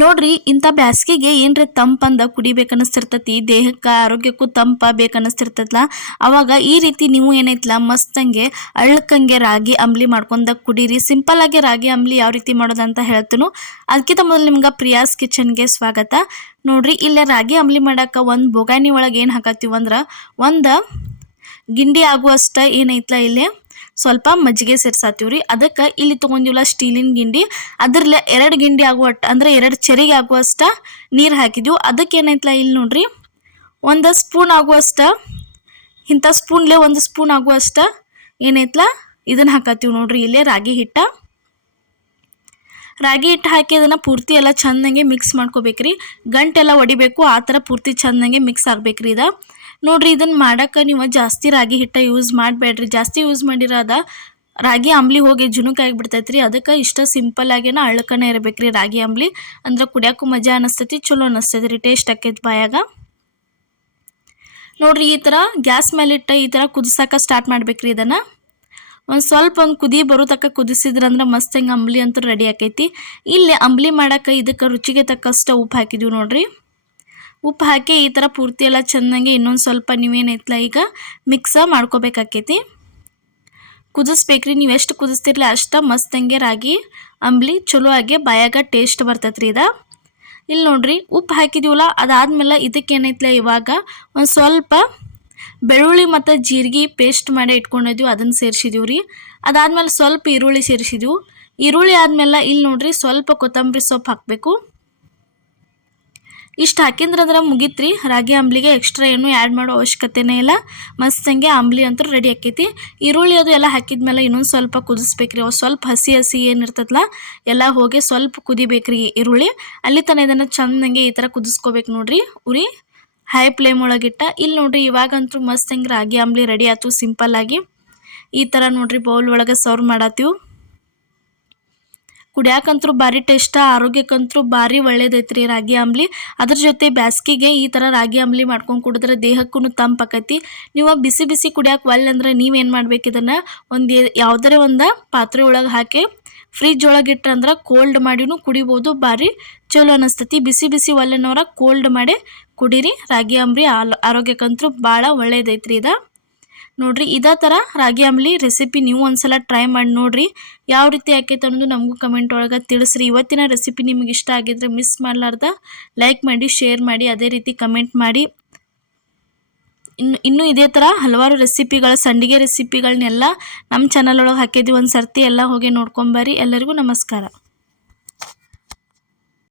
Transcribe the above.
ನೋಡ್ರಿ ಇಂಥ ಬ್ಯಾಸ್ಗಿಗೆ ಏನ್ರಿ ತಂಪಂದ ಕುಡಿಬೇಕನ್ನಿಸ್ತಿರ್ತೈತಿ, ದೇಹಕ್ಕೆ ಆರೋಗ್ಯಕ್ಕೂ ತಂಪ ಬೇಕನ್ನಿಸ್ತಿರ್ತೈತಲ್ಲ, ಅವಾಗ ಈ ರೀತಿ ನೀವು ಏನೈತಲ್ಲ ಮಸ್ತಂಗೆ ಅಳ್ಳಕ್ಕಂಗೆ ರಾಗಿ ಅಂಬ್ಲಿ ಮಾಡ್ಕೊಂಡ ಕುಡೀರಿ. ಸಿಂಪಲ್ ಆಗಿ ರಾಗಿ ಅಂಬ್ಲಿ ಯಾವ ರೀತಿ ಮಾಡೋದಂತ ಹೇಳ್ತೀನಿ. ಅದಕ್ಕಿಂತ ಮೊದಲು ನಿಮ್ಗೆ ಪ್ರಿಯಾಸ್ ಕಿಚನ್ಗೆ ಸ್ವಾಗತ. ನೋಡ್ರಿ ಇಲ್ಲೇ ರಾಗಿ ಅಂಬ್ಲಿ ಮಾಡಕ್ಕೆ ಒಂದು ಬೊಗಾನಿ ಒಳಗೆ ಏನು ಹಾಕತ್ತೀವಂದ್ರೆ ಒಂದು ಗಿಂಡಿ ಆಗುವಷ್ಟ ಏನೈತಲ್ಲ ಇಲ್ಲಿ ಸ್ವಲ್ಪ ಮಜ್ಜಿಗೆ ಸೇರ್ಸಾತೀವ್ರಿ. ಅದಕ್ಕೆ ಇಲ್ಲಿ ತೊಗೊಂಡಿವಲ್ಲ ಸ್ಟೀಲಿನ ಗಿಂಡಿ, ಅದರಲ್ಲೇ 2 ಗಿಂಡಿ ಆಗುವಟ್ಟು ಅಂದ್ರೆ 2 ಚೆರಿಗೆ ಆಗುವಷ್ಟ ನೀರು ಹಾಕಿದ್ವು. ಅದಕ್ಕೆ ಏನೈತಲ್ಲ ಇಲ್ಲಿ ನೋಡ್ರಿ 1 ಸ್ಪೂನ್ ಆಗುವಷ್ಟ, ಇಂಥ ಸ್ಪೂನ್ಲೆ 1 ಸ್ಪೂನ್ ಆಗುವಷ್ಟ ಏನೈತಲ್ಲ ಇದನ್ನು ಹಾಕತ್ತೀವಿ. ನೋಡ್ರಿ ಇಲ್ಲೇ ರಾಗಿ ಹಿಟ್ಟು ಹಾಕಿ ಅದನ್ನು ಪೂರ್ತಿ ಎಲ್ಲ ಚೆಂದಂಗೆ ಮಿಕ್ಸ್ ಮಾಡ್ಕೋಬೇಕ್ರಿ. ಗಂಟೆಲ್ಲ ಹೊಡಿಬೇಕು, ಆ ಥರ ಪೂರ್ತಿ ಚೆಂದಂಗೆ ಮಿಕ್ಸ್ ಆಗಬೇಕ್ರಿ ಇದು. ನೋಡ್ರಿ ಇದನ್ನು ಮಾಡೋಕೆ ನೀವು ಜಾಸ್ತಿ ರಾಗಿ ಹಿಟ್ಟು ಯೂಸ್ ಮಾಡಬೇಡ್ರಿ. ಜಾಸ್ತಿ ಯೂಸ್ ಮಾಡಿರೋದ ರಾಗಿ ಅಂಬ್ಲಿ ಹೋಗಿ ಜುನುಕಾಗಿಬಿಡ್ತೈತ್ರಿ. ಅದಕ್ಕೆ ಇಷ್ಟ ಸಿಂಪಲ್ ಆಗೇನ ಅಳ್ಳಕನೇ ಇರಬೇಕ್ರಿ ರಾಗಿ ಅಂಬ್ಲಿ. ಅಂದ್ರೆ ಕುಡಿಯೋಕ್ಕೂ ಮಜಾ ಅನ್ನಿಸ್ತೈತಿ, ಚಲೋ ಅನ್ನಿಸ್ತೈತಿ ರೀ, ಟೇಸ್ಟ್ ಆಕೈತಿ ಬಾಯಾಗ. ನೋಡ್ರಿ ಈ ಥರ ಗ್ಯಾಸ್ ಮೇಲಿಟ್ಟು ಈ ಥರ ಕುದಿಸೋಕೆ ಸ್ಟಾರ್ಟ್ ಮಾಡ್ಬೇಕ್ರಿ. ಇದನ್ನು ಒಂದು ಕುದಿ ಬರೋ ತಕ್ಕ ಕುದಿಸಿದ್ರಂದ್ರೆ ಮಸ್ತ್ ಹೆಂಗೆ ಅಂಬ್ಲಿ ಅಂತೂ ರೆಡಿ ಆಕೈತಿ. ಇಲ್ಲಿ ಅಂಬ್ಲಿ ಮಾಡೋಕೆ ಇದಕ್ಕೆ ರುಚಿಗೆ ತಕ್ಕಷ್ಟು ಉಪ್ಪು ಹಾಕಿದ್ದೀವಿ. ನೋಡ್ರಿ ಉಪ್ಪು ಹಾಕಿ ಈ ಥರ ಪೂರ್ತಿ ಎಲ್ಲ ಚೆನ್ನಾಗಿ ಇನ್ನೊಂದು ಸ್ವಲ್ಪ ನೀವೇನೈತಲ್ಲ ಈಗ ಮಿಕ್ಸ ಮಾಡ್ಕೋಬೇಕಾಕೈತಿ. ಕುದಿಸ್ಬೇಕ್ರಿ. ನೀವು ಎಷ್ಟು ಕುದಿಸ್ತಿರ್ಲಿ ಅಷ್ಟು ಮಸ್ತಂಗೆ ರಾಗಿ ಅಂಬ್ಲಿ ಚಲೋ ಆಗಿ ಬಾಯಾಗ ಟೇಸ್ಟ್ ಬರ್ತೈತ್ರಿ ಇದು. ಇಲ್ಲಿ ನೋಡ್ರಿ ಉಪ್ಪು ಹಾಕಿದೀವಲ್ಲ, ಅದಾದ್ಮೇಲೆ ಇದಕ್ಕೆ ಏನೈತಲ್ಲ ಇವಾಗ ಒಂದು ಸ್ವಲ್ಪ ಬೆಳ್ಳುಳ್ಳಿ ಮತ್ತು ಜೀರಿಗೆ ಪೇಸ್ಟ್ ಮಾಡಿ ಇಟ್ಕೊಂಡಿದ್ವಿ, ಅದನ್ನು ಸೇರಿಸಿದೀವಿ ರೀ. ಅದಾದ್ಮೇಲೆ ಸ್ವಲ್ಪ ಈರುಳ್ಳಿ ಸೇರಿಸಿದ್ವಿ. ಈರುಳ್ಳಿ ಆದಮೇಲೆ ಇಲ್ಲಿ ನೋಡ್ರಿ ಸ್ವಲ್ಪ ಕೊತ್ತಂಬರಿ ಸೊಪ್ಪು ಹಾಕಬೇಕು. ಇಷ್ಟು ಹಾಕಿದ್ರಂದ್ರೆ ಮುಗೀತ್ರಿ ರಾಗಿ ಅಂಬ್ಲಿಗೆ. ಎಕ್ಸ್ಟ್ರಾ ಏನು ಆ್ಯಡ್ ಮಾಡೋ ಅವಶ್ಯಕತೆನೇ ಇಲ್ಲ. ಮಸ್ತಂಗೆ ಅಂಬ್ಲಿ ಅಂತೂ ರೆಡಿ ಆಕೈತಿ. ಈರುಳ್ಳಿ ಅದು ಎಲ್ಲ ಹಾಕಿದ್ಮೇಲೆ ಇನ್ನೊಂದು ಸ್ವಲ್ಪ ಕುದಿಸ್ಬೇಕ್ರಿ. ಅವು ಸ್ವಲ್ಪ ಹಸಿ ಏನಿರ್ತದಲ್ಲ ಎಲ್ಲ ಹೋಗಿ ಸ್ವಲ್ಪ ಕುದಿಬೇಕ್ರಿ ಈರುಳ್ಳಿ. ಅಲ್ಲಿ ತನಕ ಇದನ್ನು ಚೆಂದಂಗೆ ಈ ಥರ ಕುದಿಸ್ಕೋಬೇಕು. ನೋಡ್ರಿ ಉರಿ ಹೈ ಫ್ಲೇಮ್ ಒಳಗಿಟ್ಟ. ಇಲ್ಲಿ ನೋಡ್ರಿ ಇವಾಗಂತೂ ಮಸ್ತಂಗೆ ರಾಗಿ ಅಂಬ್ಲಿ ರೆಡಿ ಆಯ್ತು ಸಿಂಪಲ್ಲಾಗಿ. ಈ ಥರ ನೋಡ್ರಿ ಬೌಲ್ ಒಳಗೆ ಸರ್ವ್ ಮಾಡತ್ತೀವಿ. ಕುಡಿಯಾಕಂತೂ ಭಾರಿ ಟೇಸ್ಟ, ಆರೋಗ್ಯಕ್ಕಂತೂ ಭಾರಿ ಒಳ್ಳೇದೈತ್ರಿ ರಾಗಿ ಅಂಬ್ಲಿ. ಅದ್ರ ಜೊತೆ ಬ್ಯಾಸ್ಗಿಗೆ ಈ ಥರ ರಾಗಿ ಅಂಬ್ಲಿ ಮಾಡ್ಕೊಂಡು ಕುಡಿದ್ರೆ ದೇಹಕ್ಕೂ ತಂಪಾಕೈತಿ. ನೀವು ಬಿಸಿ ಬಿಸಿ ಕುಡಿಯೋಕೆ ಒಲ್ಲೆ ನೀವೇನು ಮಾಡ್ಬೇಕು, ಇದನ್ನು ಯಾವುದರೇ ಒಂದು ಪಾತ್ರೆ ಒಳಗೆ ಹಾಕಿ ಫ್ರಿಜ್ ಒಳಗೆ ಇಟ್ರಂದ್ರೆ ಕೋಲ್ಡ್ ಮಾಡಿನೂ ಕುಡಿಬೋದು. ಭಾರಿ ಚಲೋ ಅನ್ನಿಸ್ತೈತಿ. ಬಿಸಿ ಬಿಸಿ ಒಲ್ಲೆನವ್ರ ಕೋಲ್ಡ್ ಮಾಡಿ ಕುಡೀರಿ. ರಾಗಿ ಅಂಬ್ಲಿ ಆರೋಗ್ಯಕ್ಕಂತೂ ಭಾಳ ಒಳ್ಳೇದೈತ್ರಿ ಇದು. ನೋಡ್ರಿ ಇದೇ ಥರ ರಾಗಿ ಅಂಬ್ಲಿ ರೆಸಿಪಿ ನೀವು ಒಂದ್ಸಲ ಟ್ರೈ ಮಾಡಿ ನೋಡ್ರಿ. ಯಾವ ರೀತಿ ಆಕೈತೆ ಅನ್ನೋದು ನಮಗೂ ಕಮೆಂಟ್ ಒಳಗೆ ತಿಳಿಸ್ರಿ. ಇವತ್ತಿನ ರೆಸಿಪಿ ನಿಮಗೆ ಇಷ್ಟ ಆಗಿದ್ರೆ ಮಿಸ್ ಮಾಡಲಾರ್ದ ಲೈಕ್ ಮಾಡಿ, ಶೇರ್ ಮಾಡಿ, ಅದೇ ರೀತಿ ಕಮೆಂಟ್ ಮಾಡಿ. ಇನ್ನೂ ಇದೇ ಥರ ಹಲವಾರು ರೆಸಿಪಿಗಳು, ಸಂಡಿಗೆ ರೆಸಿಪಿಗಳನ್ನೆಲ್ಲ ನಮ್ಮ ಚಾನಲ್ ಒಳಗೆ ಹಾಕಿದ್ವಿ. ಒಂದು ಸರ್ತಿ ಎಲ್ಲ ಹೋಗಿ ನೋಡ್ಕೊಂಬರ್ರಿ. ಎಲ್ಲರಿಗೂ ನಮಸ್ಕಾರ.